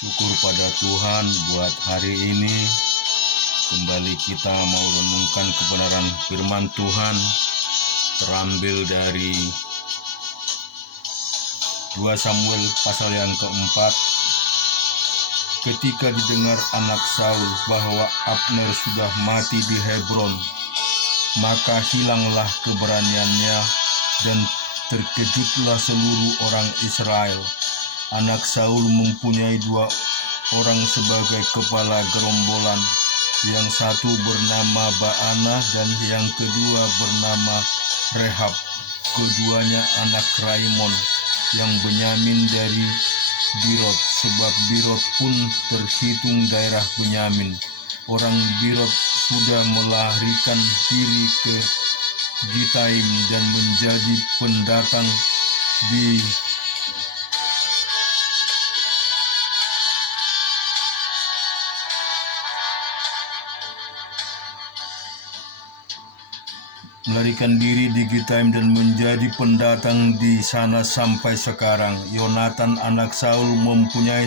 Syukur pada Tuhan buat hari ini. Kembali kita mau renungkan kebenaran firman Tuhan terambil dari 2 Samuel pasal yang keempat. Ketika didengar anak Saul bahwa Abner sudah mati di Hebron, maka hilanglah keberaniannya dan terkejutlah seluruh orang Israel. Anak Saul mempunyai 2 orang sebagai kepala gerombolan. Yang satu bernama Baana dan yang kedua bernama Rehab. Keduanya anak Raimon yang Benyamin dari Birot, sebab Birot pun terhitung daerah Benyamin. Orang Birot sudah melarikan diri ke Gitaim dan menjadi pendatang di Gitaim dan menjadi pendatang di sana sampai sekarang. Yonatan anak Saul mempunyai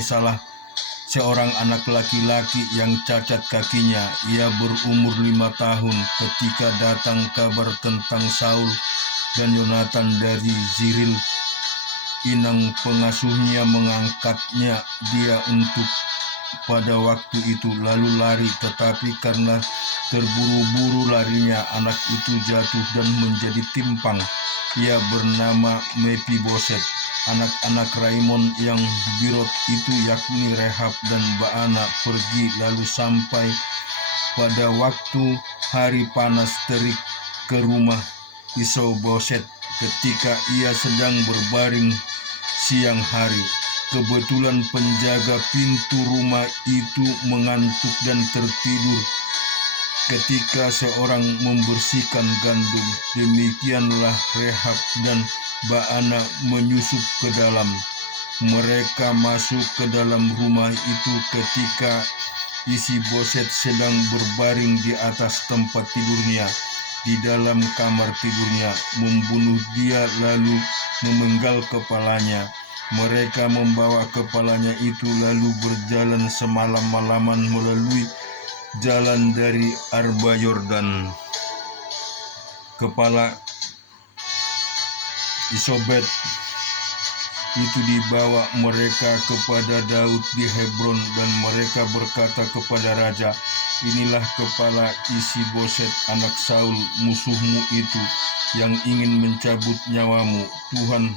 seorang anak laki-laki yang cacat kakinya. Ia berumur 5 tahun ketika datang kabar tentang Saul dan Yonatan dari Ziril. Inang pengasuhnya mengangkatnya dia untuk pada waktu itu lalu lari, tetapi karena terburu-buru larinya, anak itu jatuh dan menjadi timpang. Ia bernama Mefiboset. Anak-anak Raimon yang Birot itu yakni Rehab dan Baana pergi lalu sampai pada waktu hari panas terik ke rumah Isoboset ketika ia sedang berbaring siang hari. Kebetulan penjaga pintu rumah itu mengantuk dan tertidur ketika seorang membersihkan gandum. Demikianlah Rehab dan Baana menyusup ke dalam. Mereka masuk ke dalam rumah itu ketika Isiboset sedang berbaring di atas tempat tidurnya, di dalam kamar tidurnya, membunuh dia lalu memenggal kepalanya. Mereka membawa kepalanya itu lalu berjalan semalam-malaman melalui jalan dari Arba Yordan. Kepala Isobet itu dibawa mereka kepada Daud di Hebron, dan mereka berkata kepada raja, "Inilah kepala Isiboset anak Saul musuhmu itu yang ingin mencabut nyawamu. Tuhan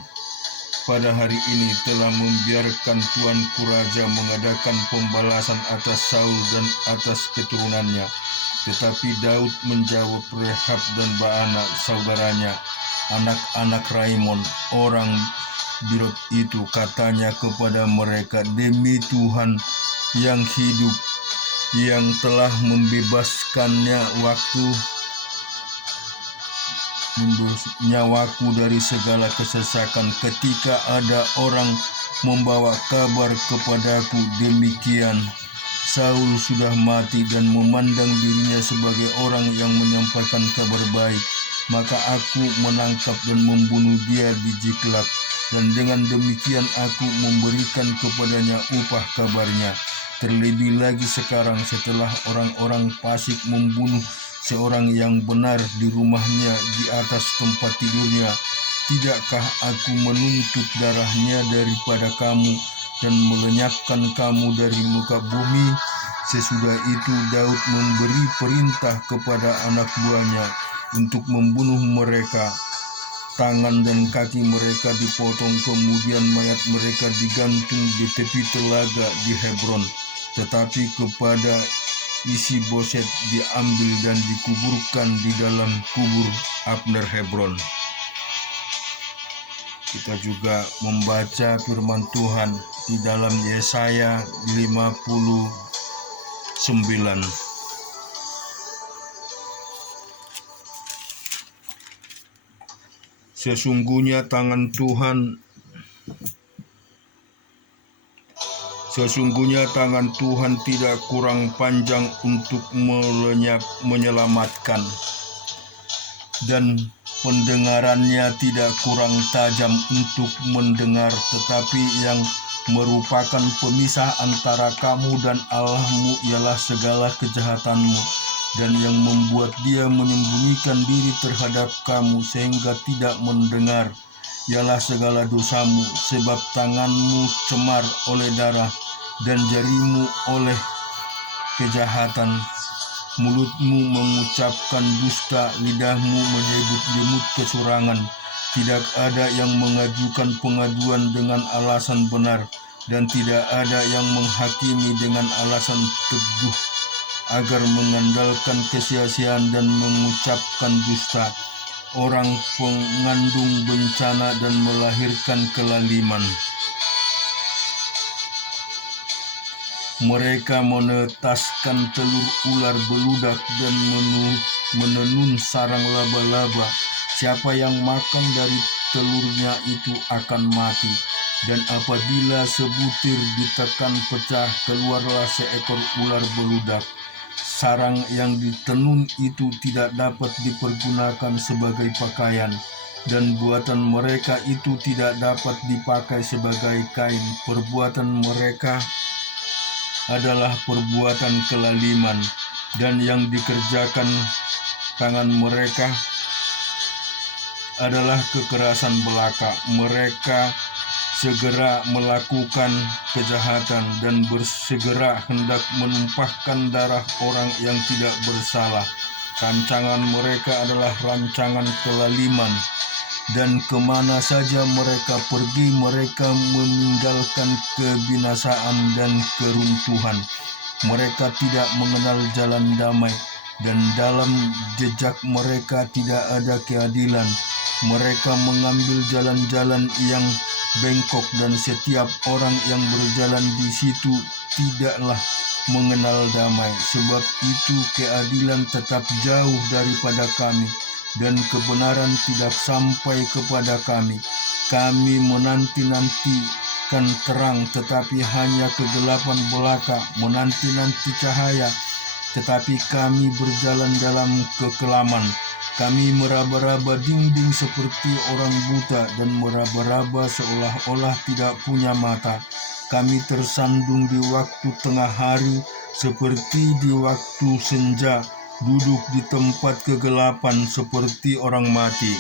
pada hari ini telah membiarkan tuanku raja mengadakan pembalasan atas Saul dan atas keturunannya." Tetapi Daud menjawab Rehab dan Baana saudaranya, anak-anak Raimon orang Birot itu, katanya kepada mereka, "Demi Tuhan yang hidup, yang telah membebaskannya nyawaku dari segala kesesakan, ketika ada orang membawa kabar kepadaku demikian, Saul sudah mati, dan memandang dirinya sebagai orang yang menyampaikan kabar baik, maka aku menangkap dan membunuh dia di Ziklag, dan dengan demikian aku memberikan kepadanya upah kabarnya. Terlebih lagi sekarang setelah orang-orang fasik membunuh seorang yang benar di rumahnya di atas tempat tidurnya, tidakkah aku menuntut darahnya daripada kamu dan melenyapkan kamu dari muka bumi?" Sesudah itu Daud memberi perintah kepada anak buahnya untuk membunuh mereka. Tangan dan kaki mereka dipotong, kemudian mayat mereka digantung di tepi telaga di Hebron. Tetapi kepada Isiboset diambil dan dikuburkan di dalam kubur Abner Hebron. Kita juga membaca firman Tuhan di dalam Yesaya 59. Sesungguhnya tangan Tuhan tidak kurang panjang untuk menyelamatkan, dan pendengarannya tidak kurang tajam untuk mendengar, tetapi yang merupakan pemisah antara kamu dan Allahmu ialah segala kejahatanmu, dan yang membuat dia menyembunyikan diri terhadap kamu sehingga tidak mendengar ialah segala dosamu, sebab tanganmu cemar oleh darah dan jarimu oleh kejahatan. Mulutmu mengucapkan dusta, lidahmu menyebut-nyebut kecurangan. Tidak ada yang mengajukan pengaduan dengan alasan benar, dan tidak ada yang menghakimi dengan alasan teguh, agar mengandalkan kesia-siaan dan mengucapkan dusta. Orang pengandung bencana dan melahirkan kelaliman. Mereka menetaskan telur ular beludak dan menenun sarang laba-laba. Siapa yang makan dari telurnya itu akan mati. Dan apabila sebutir ditekan pecah, keluarlah seekor ular beludak. Sarang yang ditenun itu tidak dapat dipergunakan sebagai pakaian, dan buatan mereka itu tidak dapat dipakai sebagai kain. Perbuatan mereka adalah perbuatan kelaliman, dan yang dikerjakan tangan mereka adalah kekerasan belaka. Mereka segera melakukan kejahatan dan bersegera hendak menumpahkan darah orang yang tidak bersalah. Rancangan mereka adalah rancangan kelaliman, dan kemana saja mereka pergi, mereka meninggalkan kebinasaan dan keruntuhan. Mereka tidak mengenal jalan damai, dan dalam jejak mereka tidak ada keadilan. Mereka mengambil jalan-jalan yang bengkok, dan setiap orang yang berjalan di situ tidaklah mengenal damai. Sebab itu keadilan tetap jauh daripada kami, dan kebenaran tidak sampai kepada kami. Kami menanti-nantikan terang, tetapi hanya kegelapan belaka, menanti-nanti cahaya, tetapi kami berjalan dalam kekelaman. Kami meraba-raba dinding seperti orang buta, dan meraba-raba seolah-olah tidak punya mata. Kami tersandung di waktu tengah hari, seperti di waktu senja, duduk di tempat kegelapan seperti orang mati.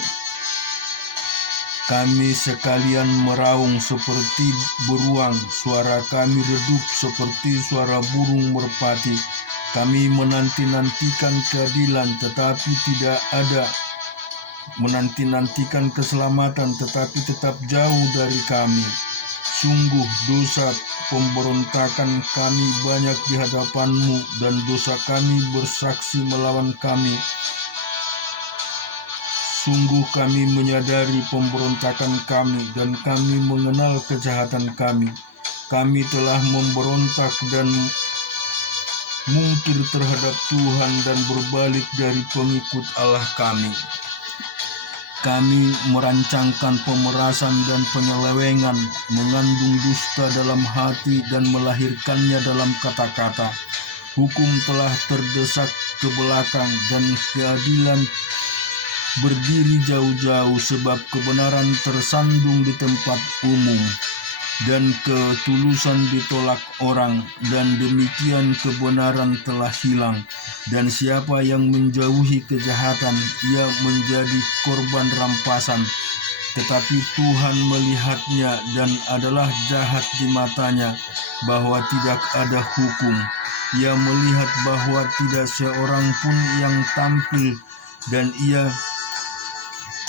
Kami sekalian meraung seperti beruang, suara kami redup seperti suara burung merpati. Kami menanti-nantikan keadilan, tetapi tidak ada, menanti-nantikan keselamatan, tetapi tetap jauh dari kami. Sungguh dosa pemberontakan kami banyak di hadapan-Mu, dan dosa kami bersaksi melawan kami. Sungguh kami menyadari pemberontakan kami, dan kami mengenal kejahatan kami. Kami telah memberontak dan mungkir terhadap Tuhan, dan berbalik dari pengikut Allah kami. Kami merancangkan pemerasan dan penyelewengan, mengandung dusta dalam hati dan melahirkannya dalam kata-kata. Hukum telah terdesak ke belakang, dan keadilan berdiri jauh-jauh, sebab kebenaran tersandung di tempat umum, dan ketulusan ditolak orang, dan demikian kebenaran telah hilang. Dan siapa yang menjauhi kejahatan, ia menjadi korban rampasan. Tetapi Tuhan melihatnya, dan adalah jahat di matanya, bahwa tidak ada hukum. Ia melihat bahwa tidak seorang pun yang tampil, dan ia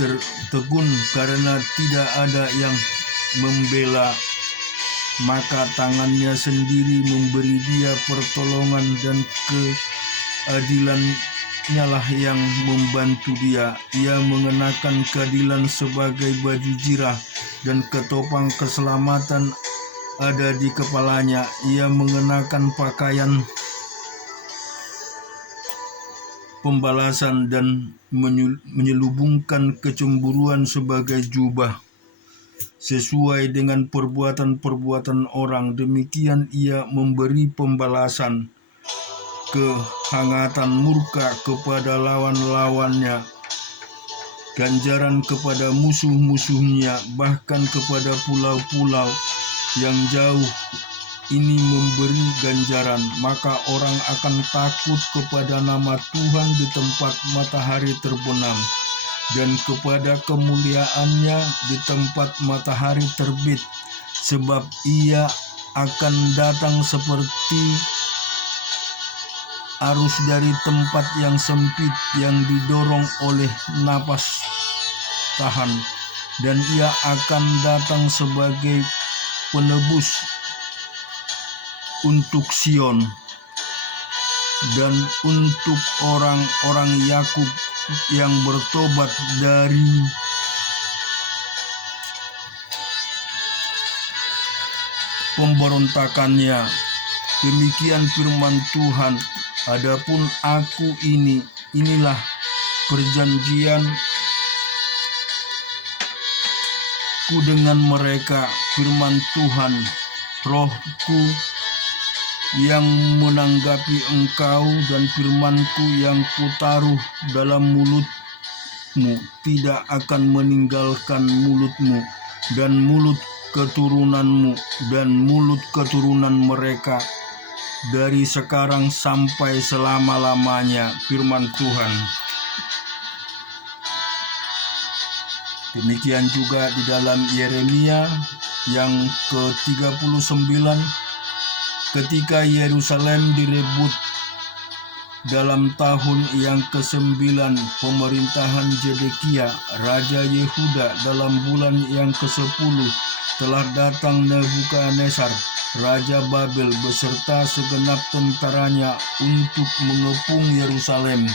tertegun karena tidak ada yang membela. Maka tangannya sendiri memberi dia pertolongan, dan keadilannya lah yang membantu dia. Ia mengenakan keadilan sebagai baju jirah, dan ketopang keselamatan ada di kepalanya. Ia mengenakan pakaian pembalasan dan menyelubungkan kecemburuan sebagai jubah. Sesuai dengan perbuatan-perbuatan orang, demikian ia memberi pembalasan kehangatan murka kepada lawan-lawannya, ganjaran kepada musuh-musuhnya, bahkan kepada pulau-pulau yang jauh ini memberi ganjaran, maka orang akan takut kepada nama Tuhan di tempat matahari terbenam, dan kepada kemuliaannya di tempat matahari terbit, sebab ia akan datang seperti arus dari tempat yang sempit yang didorong oleh napas Tuhan, dan ia akan datang sebagai penebus untuk Sion dan untuk orang-orang Yakub yang bertobat dari pemberontakannya. Demikian firman Tuhan. Adapun aku inilah perjanjian ku dengan mereka, firman Tuhan, rohku yang menanggapi engkau dan firmanku yang kutaruh dalam mulutmu tidak akan meninggalkan mulutmu dan mulut keturunanmu dan mulut keturunan mereka dari sekarang sampai selama-lamanya, firman Tuhan. Demikian juga di dalam Yeremia yang ke-39, ketika Yerusalem direbut dalam tahun yang ke-9 pemerintahan Zedekia, Raja Yehuda, dalam bulan yang ke-10 telah datang Nebukadnezar, Raja Babel beserta segenap tentaranya untuk mengepung Yerusalem.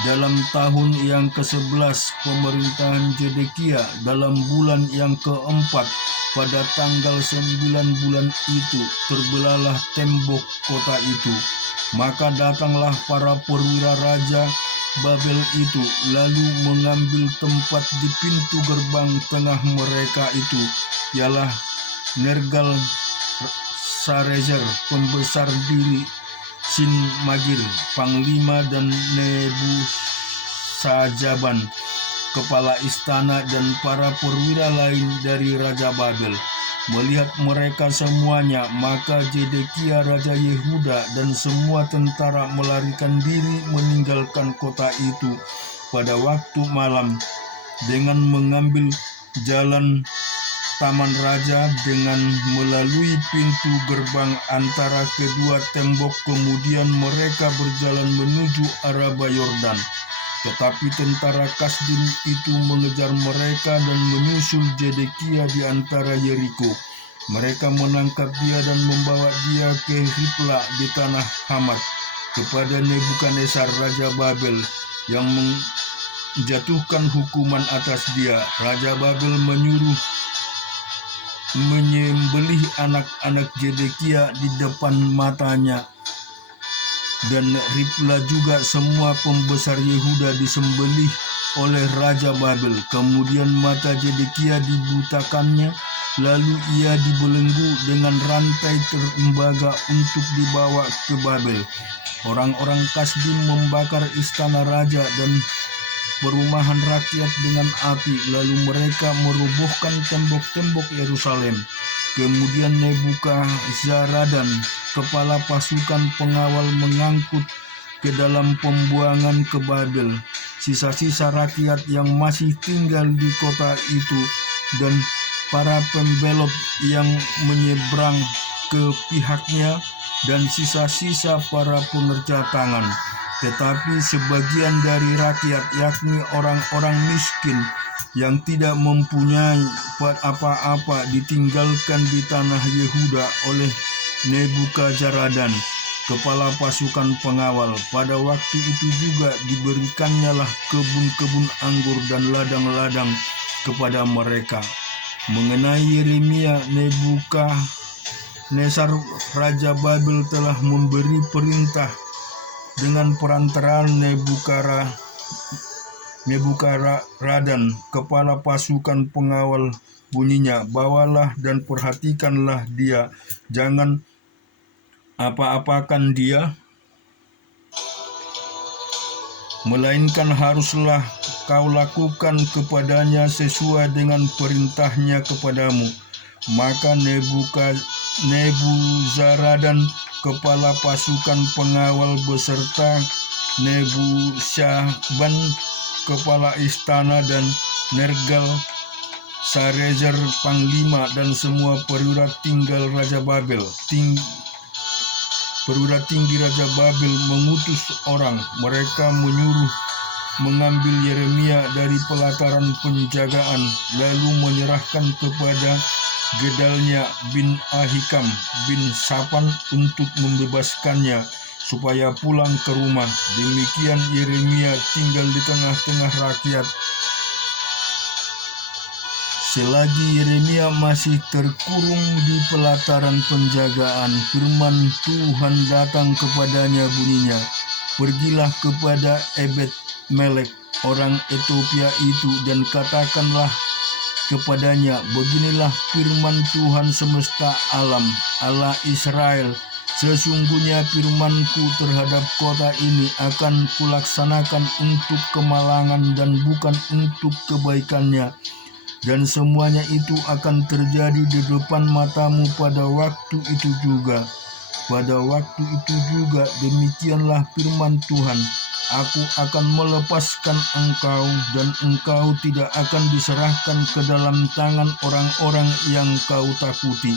Dalam tahun yang ke-11 pemerintahan Zedekia, dalam bulan yang ke-4, pada tanggal 9 bulan itu, terbelahlah tembok kota itu. Maka datanglah para perwira Raja Babel itu, lalu mengambil tempat di pintu gerbang tengah mereka itu, ialah Nergal Sarezer, pembesar diri, Sin Magir, panglima, dan Nebusazaban, kepala istana, dan para perwira lain dari Raja Babel. Melihat mereka semuanya, maka Zedekia Raja Yehuda dan semua tentara melarikan diri meninggalkan kota itu pada waktu malam dengan mengambil jalan Taman Raja dengan melalui pintu gerbang antara kedua tembok. Kemudian mereka berjalan menuju Araba Yordan. Tetapi tentara Kasdim itu mengejar mereka dan menyusul Zedekia di antara Yeriko. Mereka menangkap dia dan membawa dia ke Ribla di tanah Hamat kepada Nebukadnezar Raja Babel yang menjatuhkan hukuman atas dia. Raja Babel menyembelih anak-anak Zedekia di depan matanya, dan Ribla juga semua pembesar Yehuda disembelih oleh Raja Babel. Kemudian mata Zedekia dibutakannya, lalu ia dibelenggu dengan rantai tembaga untuk dibawa ke Babel. Orang-orang Kasdim membakar istana raja dan perumahan rakyat dengan api, lalu mereka merobohkan tembok-tembok Yerusalem. Kemudian Nebukadnezar, kepala pasukan pengawal, mengangkut ke dalam pembuangan ke Babel sisa-sisa rakyat yang masih tinggal di kota itu dan para pembelot yang menyeberang ke pihaknya dan sisa-sisa para pengerja tangan. Tetapi sebagian dari rakyat, yakni orang-orang miskin yang tidak mempunyai apa-apa, ditinggalkan di tanah Yehuda oleh Nebukadnezar, kepala pasukan pengawal. Pada waktu itu juga diberikannya lah kebun-kebun anggur dan ladang-ladang kepada mereka. Mengenai Yeremia, Nebukadnezar Raja Babel telah memberi perintah dengan perantaraan Nebukadnezar, kepala pasukan pengawal, bunyinya, bawalah dan perhatikanlah dia, jangan apa-apakan dia, melainkan haruslah kau lakukan kepadanya sesuai dengan perintahnya kepadamu. Maka Nebuzaradan, kepala pasukan pengawal beserta Nebuzaradan, kepala istana, dan Nergal Sarezer, panglima, dan semua perwira tinggi Raja Babel mengutus orang. Mereka menyuruh mengambil Yeremia dari pelataran penjagaan, lalu menyerahkan kepada Gedalnya bin Ahikam bin Safan untuk membebaskannya supaya pulang ke rumah. Demikian Yeremia tinggal di tengah-tengah rakyat. Selagi Yeremia masih terkurung di pelataran penjagaan, firman Tuhan datang kepadanya bunyinya, "Pergilah kepada Ebed-Melek, orang Ethiopia itu, dan katakanlah kepadanya, beginilah firman Tuhan semesta alam, Allah Israel, sesungguhnya firmanku terhadap kota ini akan kulaksanakan untuk kemalangan dan bukan untuk kebaikannya. Dan semuanya itu akan terjadi di depan matamu pada waktu itu juga. Pada waktu itu juga, demikianlah firman Tuhan, aku akan melepaskan engkau, dan engkau tidak akan diserahkan ke dalam tangan orang-orang yang kau takuti.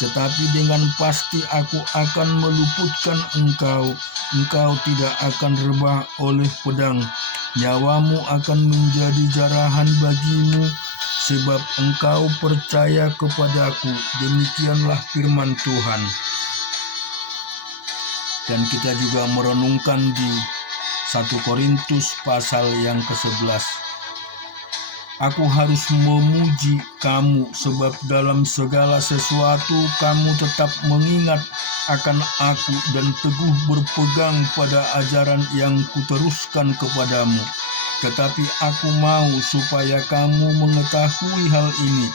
Tetapi dengan pasti aku akan meluputkan engkau. Engkau tidak akan rebah oleh pedang. Nyawamu akan menjadi jarahan bagimu, sebab engkau percaya kepadaku." Demikianlah firman Tuhan. Dan kita juga merenungkan di 1 Korintus pasal yang ke-11. "Aku harus memuji kamu, sebab dalam segala sesuatu kamu tetap mengingat akan aku dan teguh berpegang pada ajaran yang kuteruskan kepadamu. Tetapi aku mau supaya kamu mengetahui hal ini,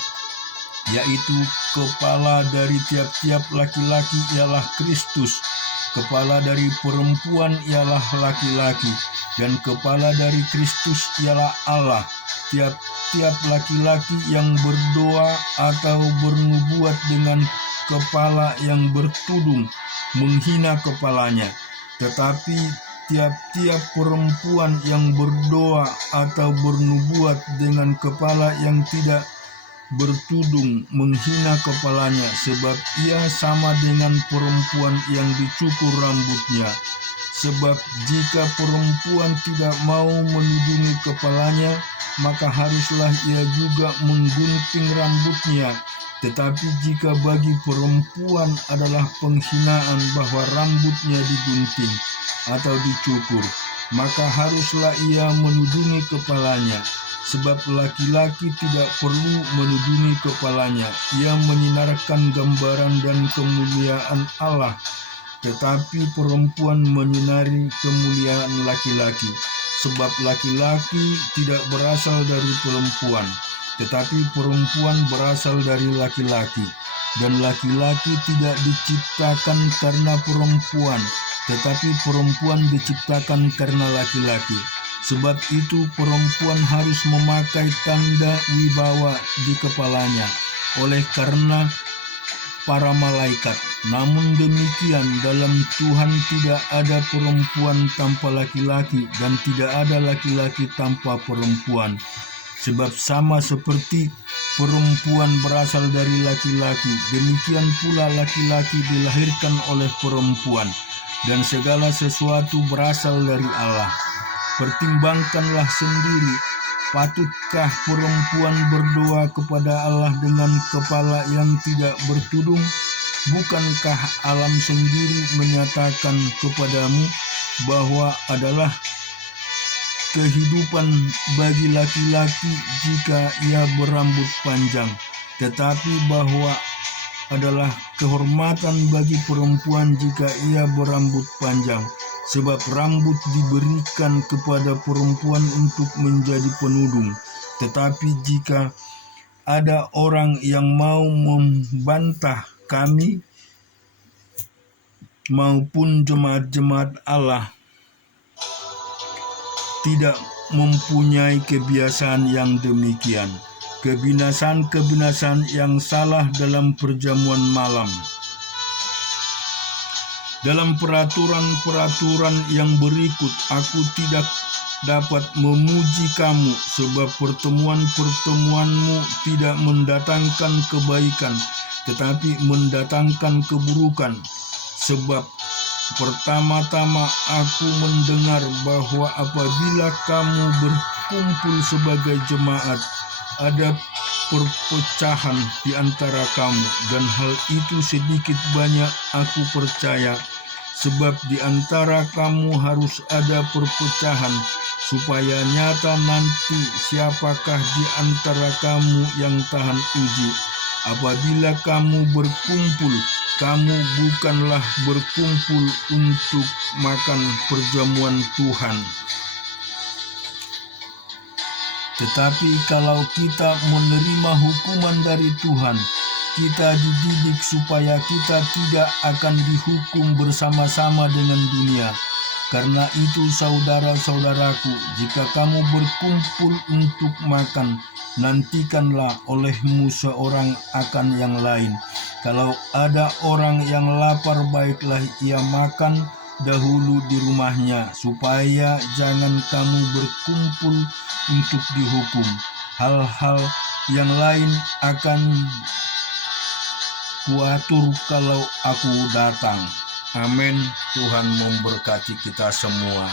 yaitu kepala dari tiap-tiap laki-laki ialah Kristus, kepala dari perempuan ialah laki-laki, dan kepala dari Kristus ialah Allah. Tiap-tiap laki-laki yang berdoa atau bernubuat dengan kepala yang bertudung menghina kepalanya, tetapi tiap-tiap perempuan yang berdoa atau bernubuat dengan kepala yang tidak bertudung menghina kepalanya, sebab ia sama dengan perempuan yang dicukur rambutnya. Sebab jika perempuan tidak mau menudungi kepalanya, maka haruslah ia juga menggunting rambutnya. Tetapi jika bagi perempuan adalah penghinaan bahwa rambutnya digunting atau dicukur, maka haruslah ia menudungi kepalanya. Sebab laki-laki tidak perlu menudungi kepalanya, ia menyinarkan gambaran dan kemuliaan Allah, tetapi perempuan menyinari kemuliaan laki-laki. Sebab laki-laki tidak berasal dari perempuan, tetapi perempuan berasal dari laki-laki. Dan laki-laki tidak diciptakan karena perempuan, tetapi perempuan diciptakan karena laki-laki. Sebab itu perempuan harus memakai tanda wibawa di kepalanya oleh karena para malaikat. Namun demikian, dalam Tuhan tidak ada perempuan tanpa laki-laki, dan tidak ada laki-laki tanpa perempuan. Sebab sama seperti perempuan berasal dari laki-laki, demikian pula laki-laki dilahirkan oleh perempuan, dan segala sesuatu berasal dari Allah. Pertimbangkanlah sendiri, patutkah perempuan berdoa kepada Allah dengan kepala yang tidak bertudung? Bukankah alam sendiri menyatakan kepadamu bahwa adalah kehidupan bagi laki-laki jika ia berambut panjang, tetapi bahwa adalah kehormatan bagi perempuan jika ia berambut panjang? Sebab rambut diberikan kepada perempuan untuk menjadi penudung. Tetapi jika ada orang yang mau membantah kami maupun jemaat-jemaat Allah tidak mempunyai kebiasaan yang demikian, kebinasaan-kebinasaan yang salah dalam perjamuan malam. Dalam peraturan-peraturan yang berikut, aku tidak dapat memuji kamu, sebab pertemuan-pertemuanmu tidak mendatangkan kebaikan, tetapi mendatangkan keburukan. Sebab pertama-tama aku mendengar bahwa apabila kamu berkumpul sebagai jemaat, ada perpecahan di antara kamu, dan hal itu sedikit banyak aku percaya, sebab di antara kamu harus ada perpecahan, supaya nyata nanti siapakah di antara kamu yang tahan uji. Apabila kamu berkumpul, kamu bukanlah berkumpul untuk makan perjamuan Tuhan. Tetapi kalau kita menerima hukuman dari Tuhan, kita dididik supaya kita tidak akan dihukum bersama-sama dengan dunia. Karena itu, saudara-saudaraku, jika kamu berkumpul untuk makan, nantikanlah olehmu seorang akan yang lain. Kalau ada orang yang lapar, baiklah ia makan dahulu di rumahnya, supaya jangan kamu berkumpul untuk dihukum. Hal-hal yang lain akan kuatur kalau aku datang. Amin. Tuhan memberkati kita semua.